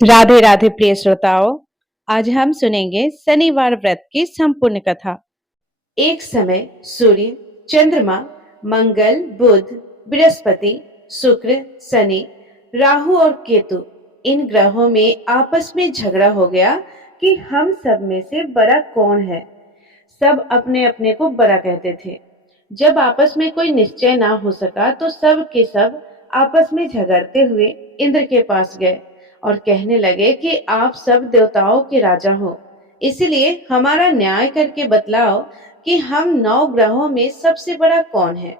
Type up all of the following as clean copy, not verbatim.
राधे राधे प्रिय श्रोताओं। आज हम सुनेंगे शनिवार व्रत की संपूर्ण कथा। एक समय सूर्य, चंद्रमा, मंगल, बुध, बृहस्पति, शुक्र, शनि, राहु और केतु इन ग्रहों में आपस में झगड़ा हो गया कि हम सब में से बड़ा कौन है। सब अपने अपने को बड़ा कहते थे। जब आपस में कोई निश्चय ना हो सका तो सब के सब आपस में झगड़ते हुए इंद्र के पास गए और कहने लगे कि आप सब देवताओं के राजा हो, इसलिए हमारा न्याय करके बतलाओ कि हम 9 ग्रहों में सबसे बड़ा कौन है।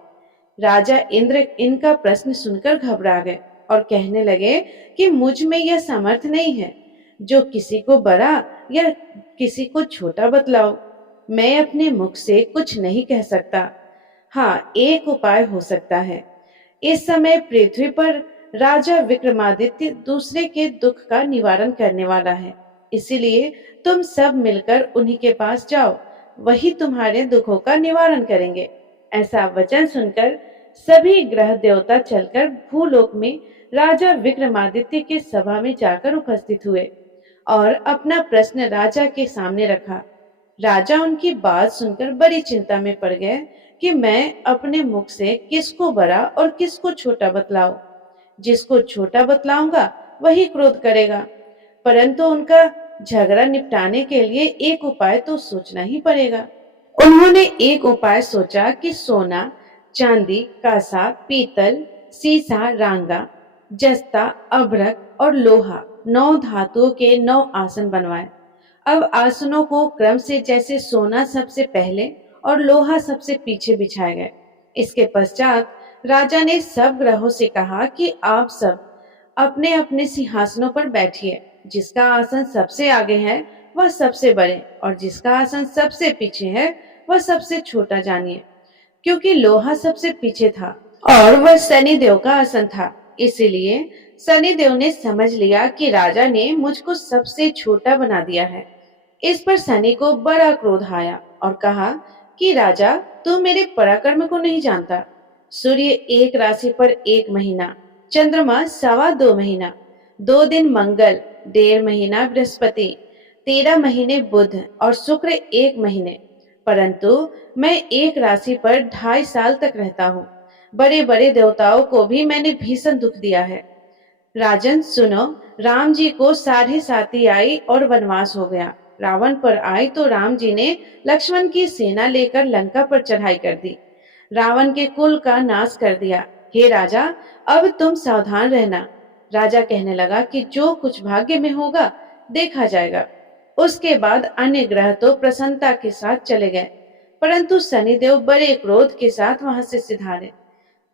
राजा इंद्र इनका प्रश्न सुनकर घबरा गए और कहने लगे कि मुझ में यह सामर्थ्य नहीं है जो किसी को बड़ा या किसी को छोटा बतलाओ। मैं अपने मुख से कुछ नहीं कह सकता। हाँ, एक उपाय हो सकता है। इस समय पृथ्वी पर राजा विक्रमादित्य दूसरे के दुख का निवारण करने वाला है, इसीलिए तुम सब मिलकर उन्हीं के पास जाओ, वही तुम्हारे दुखों का निवारण करेंगे। ऐसा वचन सुनकर सभी ग्रह देवता चलकर भूलोक में राजा विक्रमादित्य के सभा में जाकर उपस्थित हुए और अपना प्रश्न राजा के सामने रखा। राजा उनकी बात सुनकर बड़ी चिंता में पड़ गए कि मैं अपने मुख से किसको बड़ा और किसको छोटा बतलाऊं। जिसको छोटा बतलाऊंगा वही क्रोध करेगा, परंतु उनका झगड़ा निपटाने के लिए एक उपाय तो सोचना ही पड़ेगा। उन्होंने एक उपाय सोचा कि सोना, चांदी, कांसा, पीतल, सीसा, रांगा, जस्ता, अभ्रक और लोहा 9 धातुओं के 9 आसन बनवाए। अब आसनों को क्रम से जैसे सोना सबसे पहले और लोहा सबसे पीछे बिछाए गए। इसके पश्चात राजा ने सब ग्रहों से कहा कि आप सब अपने अपने सिंहासनों पर बैठिए। जिसका आसन सबसे आगे है वह सबसे बड़े और जिसका आसन सबसे पीछे है वह सबसे छोटा जानिए। क्योंकि लोहा सबसे पीछे था और वह शनि देव का आसन था, इसीलिए शनि देव ने समझ लिया कि राजा ने मुझको सबसे छोटा बना दिया है। इस पर शनि को बड़ा क्रोध आया और कहा कि राजा, तू मेरे पराक्रम को नहीं जानता। सूर्य एक राशि पर 1 महीना, चंद्रमा 2.25 महीना, 2 दिन मंगल, 1.5 महीना बृहस्पति, 13 महीने बुध और शुक्र 1 महीने। परंतु मैं एक राशि पर 2.5 साल तक रहता हूँ। बड़े बड़े देवताओं को भी मैंने भीषण दुख दिया है। राजन सुनो, राम जी को 7.5 आई और वनवास हो गया। रावण पर आई तो राम जी ने लक्ष्मण की सेना लेकर लंका पर चढ़ाई कर दी, रावण के कुल का नाश कर दिया। हे राजा, अब तुम सावधान रहना। राजा कहने लगा कि जो कुछ भाग्य में होगा देखा जाएगा। उसके बाद अन्य ग्रह तो प्रसन्नता के साथ चले गए, परंतु शनिदेव बड़े क्रोध के साथ वहां से सिधारे।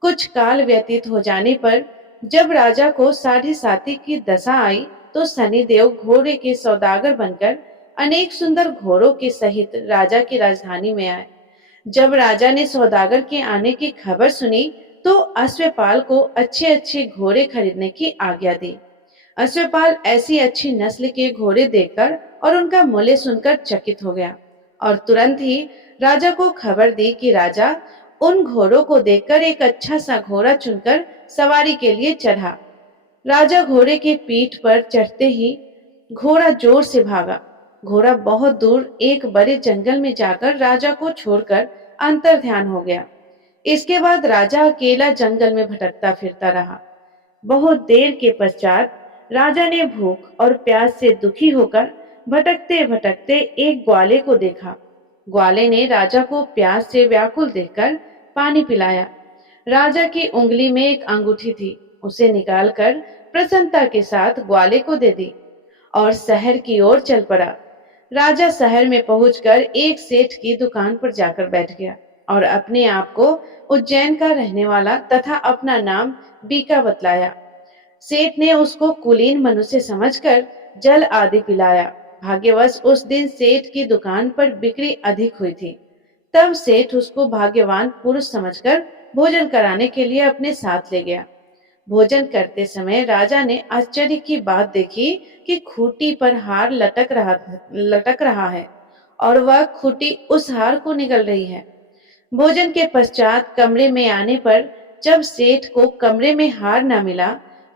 कुछ काल व्यतीत हो जाने पर जब राजा को 7.5 की दशा आई तो शनिदेव घोड़े के सौदागर बनकर अनेक सुंदर घोड़ों के सहित राजा की राजधानी में आए। जब राजा ने सौदागर के आने की खबर सुनी तो अश्वपाल को अच्छे अच्छे घोड़े खरीदने की आज्ञा दी। अश्वपाल ऐसी अच्छी नस्ल के घोड़े देखकर और उनका मूल्य सुनकर चकित हो गया और तुरंत ही राजा को खबर दी कि राजा उन घोड़ों को देखकर एक अच्छा सा घोड़ा चुनकर सवारी के लिए चढ़ा। राजा घोड़े के पीठ पर चढ़ते ही घोड़ा जोर से भागा। घोड़ा बहुत दूर एक बड़े जंगल में जाकर राजा को छोड़कर अंतर ध्यान हो गया। इसके बाद राजा अकेला जंगल में भटकता फिरता रहा। बहुत देर के पश्चात राजा ने भूख और प्यास से दुखी होकर भटकते भटकते एक ग्वाले को देखा। ग्वाले ने राजा को प्यास से व्याकुल देखकर पानी पिलाया। राजा की उंगली में एक अंगूठी थी, उसे निकालकर प्रसन्नता के साथ ग्वाले को दे दी और शहर की ओर चल पड़ा। राजा शहर में पहुंचकर एक सेठ की दुकान पर जाकर बैठ गया और अपने आप को उज्जैन का रहने वाला तथा अपना नाम बीका बतलाया। सेठ ने उसको कुलीन मनुष्य समझकर जल आदि पिलाया। भाग्यवश उस दिन सेठ की दुकान पर बिक्री अधिक हुई थी। तब सेठ उसको भाग्यवान पुरुष समझकर भोजन कराने के लिए अपने साथ ले गया। भोजन करते समय राजा ने आश्चर्य की बात देखी कि खूंटी पर हार लटक रहा है और वह खूंटी उस हार को निगल रही है। भोजन के पश्चात कमरे में आने पर जब सेठ को कमरे में हार न मिला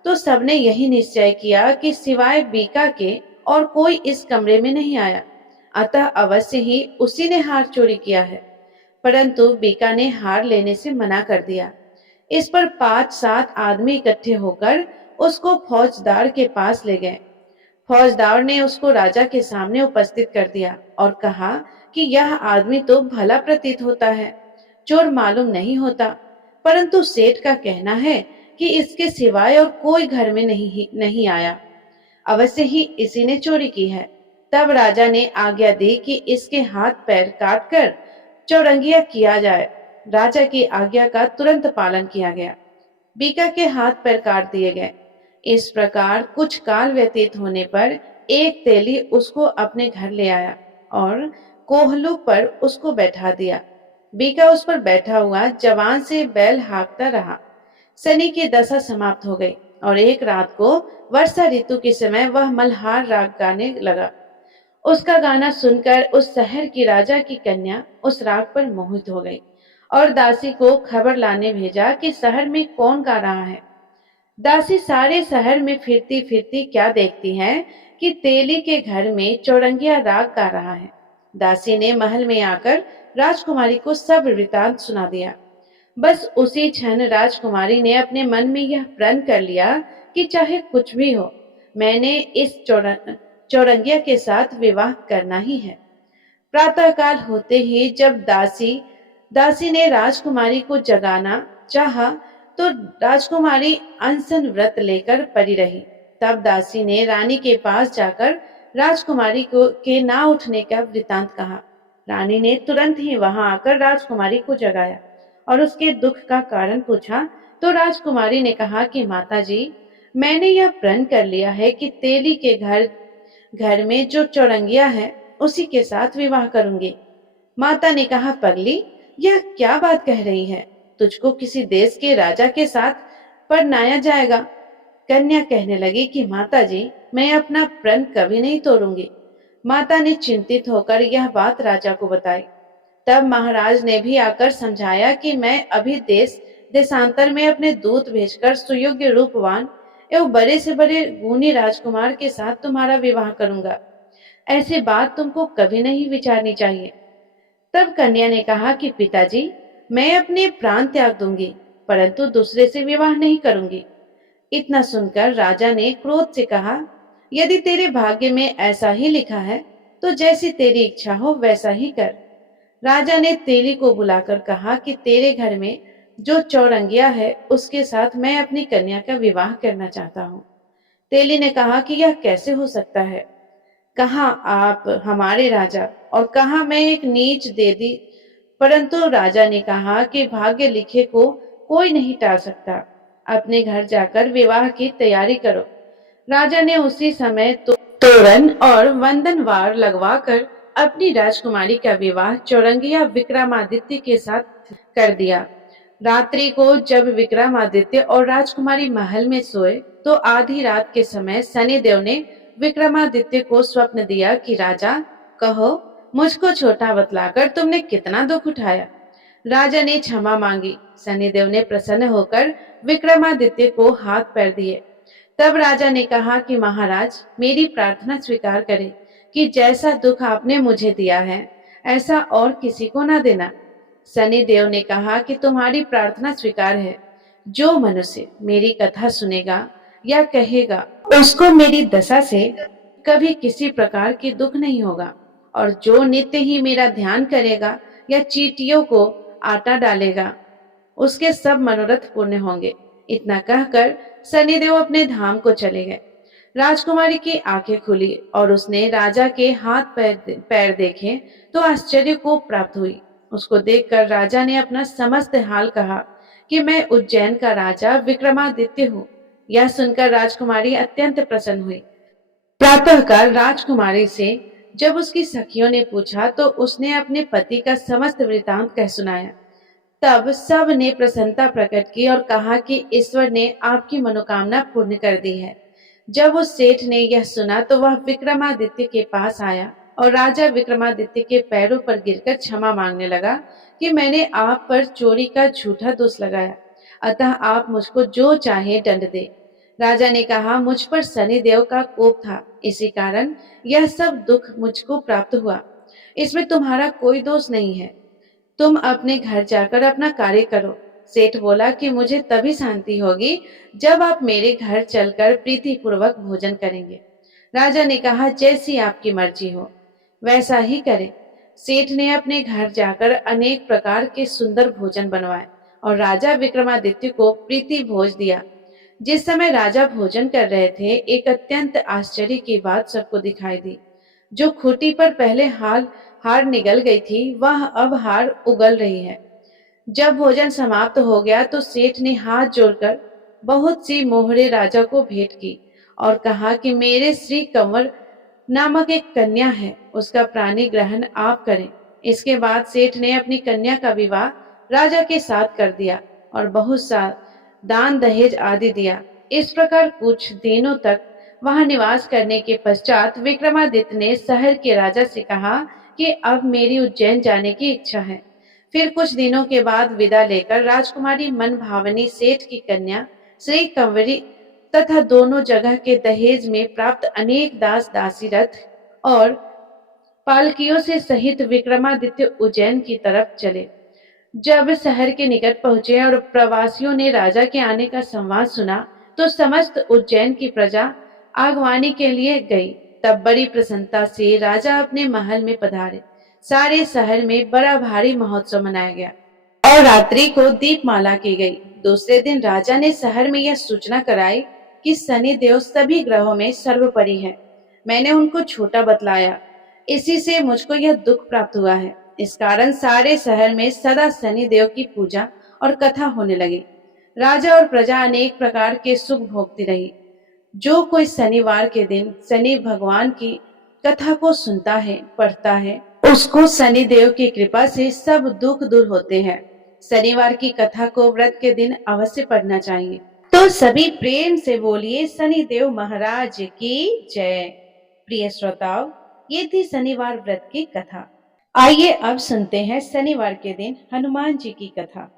तो सबने यही निश्चय किया कि सिवाय बीका के और कोई इस कमरे में नहीं आया, अतः अवश्य ही उसी ने हार चोरी किया है। परंतु बीका ने हार लेने से मना कर दिया। इस पर 5-7 आदमी इकट्ठे होकर उसको फौजदार के पास ले गए। फौजदार ने उसको राजा के सामने उपस्थित कर दिया और कहा कि यह आदमी तो भला प्रतीत होता है, चोर मालूम नहीं होता, परंतु सेठ का कहना है कि इसके सिवाय और कोई घर में नहीं आया, अवश्य ही इसी ने चोरी की है। तब राजा ने आज्ञा दी कि इसके हाथ पैर काटकर चौरंगिया किया जाए। राजा की आज्ञा का तुरंत पालन किया गया। बीका के हाथ पैर काट दिए गए। इस प्रकार कुछ काल व्यतीत होने पर एक तेली उसको अपने घर ले आया और कोहलू पर उसको बैठा दिया। बीका उस पर बैठा हुआ जवान से बैल हाँकता रहा। शनि की दशा समाप्त हो गई और एक रात को वर्षा ऋतु के समय वह मल्हार राग गाने लगा। उसका गाना सुनकर उस शहर की राजा की कन्या उस राग पर मोहित हो गई और दासी को खबर लाने भेजा कि शहर में कौन गा रहा है। दासी सारे शहर में फिरती फिरती क्या देखती है कि तेली के घर में चौरंगिया राग गा रहा है। दासी ने महल में आकर राजकुमारी को सब वृतांत सुना दिया। बस उसी क्षण राजकुमारी ने अपने मन में यह प्रण कर लिया कि चाहे कुछ भी हो, मैंने इस चौरंगिया के साथ विवाह करना ही है। प्रातःकाल होते ही जब दासी ने राजकुमारी को जगाना चाहा तो राजकुमारी अनशन व्रत लेकर पड़ी रही। तब दासी ने रानी के पास जाकर राजकुमारी को के ना उठने का वृतांत कहा। रानी ने तुरंत ही वहां आकर राजकुमारी को जगाया और उसके दुख का कारण पूछा तो राजकुमारी ने कहा कि माता जी, मैंने यह प्रण कर लिया है कि तेली के घर में जो चौरंगिया है उसी के साथ विवाह करूंगी। माता ने कहा, पगली, यह क्या बात कह रही है? तुझको किसी देश के राजा के साथ परणाया जाएगा। कन्या कहने लगी कि माता जी, मैं अपना प्रण कभी नहीं तोड़ूंगी। माता ने चिंतित होकर यह बात राजा को बताई। तब महाराज ने भी आकर समझाया कि मैं अभी देशांतर में अपने दूत भेजकर सुयोग्य रूपवान एवं बड़े से बड़े गुणी राजकुमार के साथ तुम्हारा विवाह करूंगा। ऐसी बात तुमको कभी नहीं विचारनी चाहिए। तब कन्या ने कहा कि पिताजी, मैं अपने प्राण त्याग दूंगी, परंतु दूसरे से विवाह नहीं करूंगी। इतना सुनकर राजा ने क्रोध से कहा, यदि तेरे भाग्य में ऐसा ही लिखा है तो जैसी तेरी इच्छा हो वैसा ही कर। राजा ने तेली को बुलाकर कहा कि तेरे घर में जो चौरंगिया है उसके साथ मैं अपनी कन्या का विवाह करना चाहता हूँ। तेली ने कहा कि यह कैसे हो सकता है? कहाँ आप हमारे राजा और कहाँ मैं एक नीच देवी। परंतु राजा ने कहा कि भाग्य लिखे को कोई नहीं टाल सकता। अपने घर जाकर विवाह की तैयारी करो। राजा ने उसी समय तोरण और वंदनवार लगवाकर अपनी राजकुमारी का विवाह चौरंगिया विक्रमादित्य के साथ कर दिया। रात्रि को जब विक्रमादित्य और राजकुमारी महल में सोए तो आधी रात के समय शनिदेव ने विक्रमादित्य को स्वप्न दिया कि राजा, कहो, मुझको छोटा बतलाकर तुमने कितना दुख उठाया। राजा ने क्षमा मांगी। शनिदेव ने प्रसन्न होकर विक्रमादित्य को हाथ पैर दिए। तब राजा ने कहा कि महाराज, मेरी प्रार्थना स्वीकार करें कि जैसा दुख आपने मुझे दिया है ऐसा और किसी को ना देना। शनिदेव ने कहा कि तुम्हारी प्रार्थना स्वीकार है। जो मनुष्य मेरी कथा सुनेगा या कहेगा उसको मेरी दशा से कभी किसी प्रकार की दुख नहीं होगा, और जो नित्य ही मेरा ध्यान करेगा या चींटियों को आटा डालेगा उसके सब मनोरथ पूर्ण होंगे। इतना कहकर शनिदेव अपने धाम को चले गए। राजकुमारी की आंखें खुली और उसने राजा के हाथ पैर देखे तो आश्चर्य को प्राप्त हुई। उसको देखकर राजा ने अपना समस्त हाल कहा कि मैं उज्जैन का राजा विक्रमादित्य हूँ। यह सुनकर राजकुमारी अत्यंत प्रसन्न हुई। प्रातःकाल राजकुमारी से जब उसकी सखियों ने पूछा तो उसने अपने पति का समस्त वृतांत कह सुनाया। तब सब ने प्रसन्नता प्रकट की और कहा कि ईश्वर ने आपकी मनोकामना पूर्ण कर दी है। जब उस सेठ ने यह सुना तो वह विक्रमादित्य के पास आया और राजा विक्रमादित्य के पैरों पर गिरकर क्षमा मांगने लगा कि मैंने आप पर चोरी का झूठा दोष लगाया, अतः आप मुझको जो चाहे दंड दे। राजा ने कहा, मुझ पर शनिदेव का कोप था, इसी कारण यह सब दुख मुझको प्राप्त हुआ। इसमें तुम्हारा कोई दोष नहीं है। तुम अपने घर जाकर अपना कार्य करो। सेठ बोला कि मुझे तभी शांति होगी जब आप मेरे घर चलकर प्रीतिपूर्वक भोजन करेंगे। राजा ने कहा, जैसी आपकी मर्जी हो वैसा ही करें। सेठ ने अपने घर जाकर अनेक प्रकार के सुंदर भोजन बनवाए और राजा विक्रमादित्य को प्रीति भोज दिया। जिस समय राजा भोजन कर रहे थे, एक अत्यंत आश्चर्य की बात सबको दिखाई दी। जो खूंटी पर पहले हार निगल गई थी, वह अब हार उगल रही है। जब भोजन समाप्त हो गया तो सेठ ने हाथ जोड़कर बहुत सी मोहरे राजा को भेंट की और कहा कि मेरे श्री कंवर नामक एक कन्या है, उसका प्राणी ग्रहण आप करें। इसके बाद सेठ ने अपनी कन्या का विवाह राजा के साथ कर दिया और बहुत सा दान दहेज आदि दिया। इस प्रकार कुछ दिनों तक वहां निवास करने के पश्चात विक्रमादित्य ने शहर के राजा से कहा कि अब मेरी उज्जैन जाने की इच्छा है। फिर कुछ दिनों के बाद विदा लेकर राजकुमारी मनभावनी सेठ की कन्या श्री कंवरी तथा दोनों जगह के दहेज में प्राप्त अनेक दास दासी रथ और पालकियों से सहित विक्रमादित्य उज्जैन की तरफ चले। जब शहर के निकट पहुंचे और प्रवासियों ने राजा के आने का संवाद सुना तो समस्त उज्जैन की प्रजा आगवानी के लिए गई। तब बड़ी प्रसन्नता से राजा अपने महल में पधारे। सारे शहर में बड़ा भारी महोत्सव मनाया गया और रात्रि को दीपमाला की गई। दूसरे दिन राजा ने शहर में यह सूचना कराई कि शनि देव सभी ग्रहों में सर्वोपरि है। मैंने उनको छोटा बतलाया, इसी से मुझको यह दुख प्राप्त हुआ है। इस कारण सारे शहर में सदा शनि देव की पूजा और कथा होने लगी। राजा और प्रजा अनेक प्रकार के सुख भोगती रही। जो कोई शनिवार के दिन शनि भगवान की कथा को सुनता है, पढ़ता है, उसको शनि देव की कृपा से सब दुख दूर होते हैं। शनिवार की कथा को व्रत के दिन अवश्य पढ़ना चाहिए। तो सभी प्रेम से बोलिए शनि देव महाराज की जय। प्रिय श्रोताओ, ये थी शनिवार व्रत की कथा। आइए अब सुनते हैं शनिवार के दिन हनुमान जी की कथा।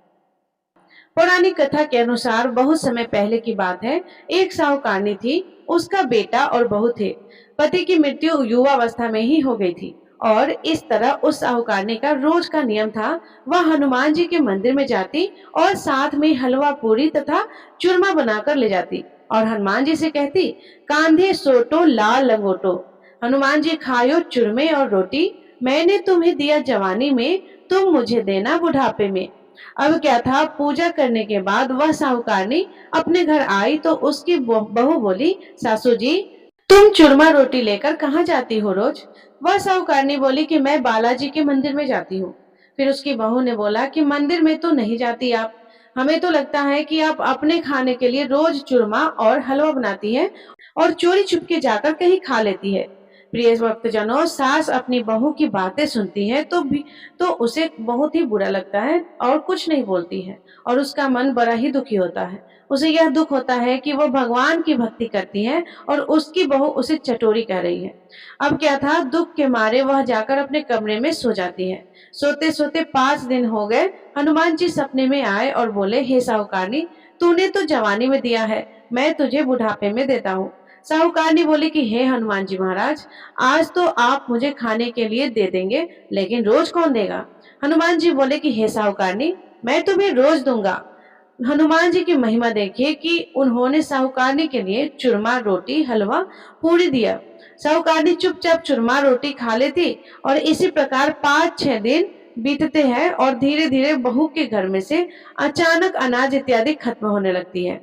पौराणिक कथा के अनुसार बहुत समय पहले की बात है। एक साहूकारनी थी, उसका बेटा और बहू थे। पति की मृत्यु युवावस्था में ही हो गई थी और इस तरह उस साहूकारनी का रोज का नियम था, वह हनुमान जी के मंदिर में जाती और साथ में हलवा पूरी तथा चूरमा बनाकर ले जाती और हनुमान जी से कहती, कांधे सोटो लाल लंगोटो, हनुमान जी खायो चूरमे और रोटी, मैंने तुम्हें दिया जवानी में, तुम मुझे देना बुढ़ापे में। अब क्या था, पूजा करने के बाद वह साहूकारनी अपने घर आई तो उसकी बहू बोली, सासू जी तुम चूरमा रोटी लेकर कहाँ जाती हो रोज? वह साहूकारनी बोली कि मैं बालाजी के मंदिर में जाती हूँ। फिर उसकी बहू ने बोला कि मंदिर में तो नहीं जाती आप, हमें तो लगता है कि आप अपने खाने के लिए रोज चूरमा और हलवा बनाती है और चोरी छुपके जाकर कहीं खा लेती है। प्रिय भक्तजनों, सास अपनी बहू की बातें सुनती है तो उसे बहुत ही बुरा लगता है और कुछ नहीं बोलती है और उसका मन बड़ा ही दुखी होता है। उसे यह दुख होता है कि वो भगवान की भक्ति करती है और उसकी बहू उसे चटोरी कह रही है। अब क्या था, दुख के मारे वह जाकर अपने कमरे में सो जाती है। सोते सोते 5 दिन हो गए। हनुमान जी सपने में आए और बोले, हे साहूकारनी, तूने तो जवानी में दिया है, मैं तुझे बुढ़ापे में देता हूँ। साहूकारनी बोली कि हे हनुमान जी महाराज, आज तो आप मुझे खाने के लिए दे देंगे, लेकिन रोज कौन देगा? हनुमान जी बोले कि हे साहूकारनी, मैं तुम्हें रोज दूंगा। हनुमान जी की महिमा देखिए कि उन्होंने साहूकारनी के लिए चूरमा रोटी हलवा पूरी दिया। साहूकारनी चुपचाप चूरमा रोटी खा लेती और इसी प्रकार 5-6 दिन बीतते हैं और धीरे धीरे बहू के घर में से अचानक अनाज इत्यादि खत्म होने लगती है।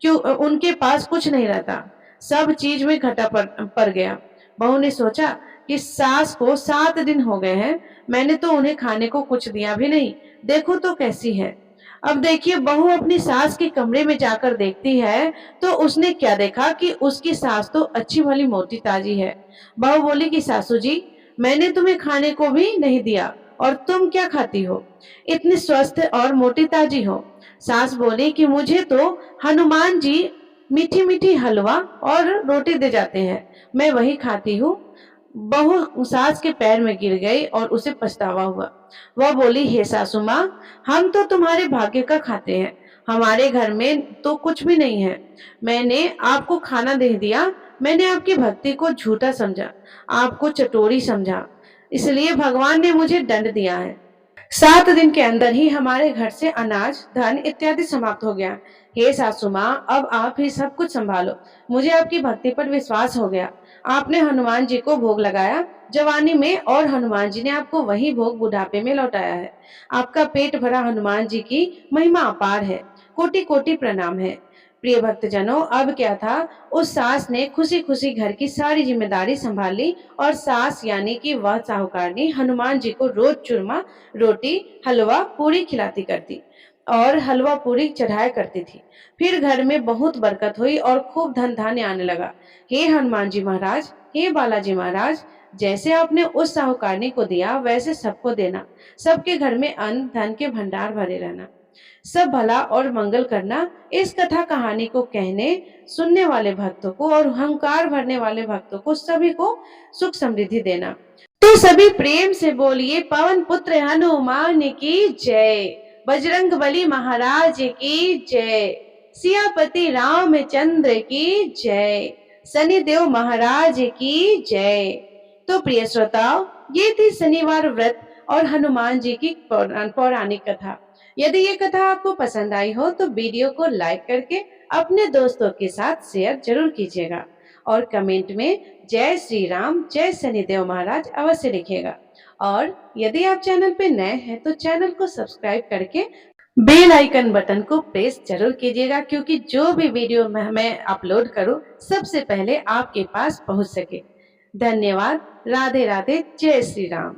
क्यों? उनके पास कुछ नहीं रहता, सब चीज में घटा पड़ गया। बहू ने सोचा कि सास को 7 दिन हो गए हैं, मैंने तो उन्हें खाने को कुछ दिया भी नहीं, देखो तो कैसी है। अब देखिए, बहू अपनी सास के कमरे में जाकर देखती है तो उसने क्या देखा कि उसकी सास तो अच्छी भली मोटी ताजी है। बहू बोली कि सासू जी, मैंने तुम्हें खाने को भी नहीं दिया और तुम क्या खाती हो, इतनी स्वस्थ और मोटी ताजी हो। सास बोली कि मुझे तो हनुमान जी मीठी मीठी हलवा और रोटी दे जाते हैं, मैं वही खाती हूँ। बहू सास के पैर में गिर गई और उसे पछतावा हुआ। वह बोली, हे सासू माँ, हम तो तुम्हारे भाग्य का खाते हैं, हमारे घर में तो कुछ भी नहीं है। मैंने आपको खाना दे दिया, मैंने आपकी भक्ति को झूठा समझा, आपको चटोरी समझा, इसलिए भगवान ने मुझे दंड दिया है। 7 दिन के अंदर ही हमारे घर से अनाज, धन इत्यादि समाप्त हो गया। हे सासू माँ, अब आप ही सब कुछ संभालो। मुझे आपकी भक्ति पर विश्वास हो गया। आपने हनुमान जी को भोग लगाया जवानी में और हनुमान जी ने आपको वही भोग बुढ़ापे में लौटाया है। आपका पेट भरा हनुमान जी की महिमा अपार है। कोटि कोटि प्रणाम है। प्रिय भक्तजनों, अब क्या था, उस सास ने खुशी खुशी घर की सारी जिम्मेदारी संभाल ली और सास यानी कि वह साहूकारनी हनुमान जी को रोज चूरमा, रोटी, हलवा, पूरी खिलाती करती और हलवा पूरी चढ़ाया करती थी। फिर घर में बहुत बरकत हुई और खूब धन धान्य आने लगा। हे हनुमान जी महाराज, हे बालाजी महाराज, जैसे आपने उस साहूकारनी को दिया वैसे सबको देना। सबके घर में अन्न धन के भंडार भरे रहना। सब भला और मंगल करना। इस कथा कहानी को कहने सुनने वाले भक्तों को और अहंकार भरने वाले भक्तों को सभी को सुख समृद्धि देना। तो सभी प्रेम से बोलिए पवन पुत्र हनुमान की जय, बजरंग बली महाराज की जय, सियापति रामचंद्र की जय, शनिदेव महाराज की जय। तो प्रिय श्रोताओ, ये थी शनिवार व्रत और हनुमान जी की पौराणिक कथा। यदि ये कथा आपको पसंद आई हो तो वीडियो को लाइक करके अपने दोस्तों के साथ शेयर जरूर कीजिएगा और कमेंट में जय श्री राम, जय शनिदेव महाराज अवश्य लिखिएगा। और यदि आप चैनल पे नए हैं तो चैनल को सब्सक्राइब करके बेल आइकन बटन को प्रेस जरूर कीजिएगा, क्योंकि जो भी वीडियो मैं अपलोड करूं सबसे पहले आपके पास पहुंच सके। धन्यवाद। राधे राधे। जय श्री राम।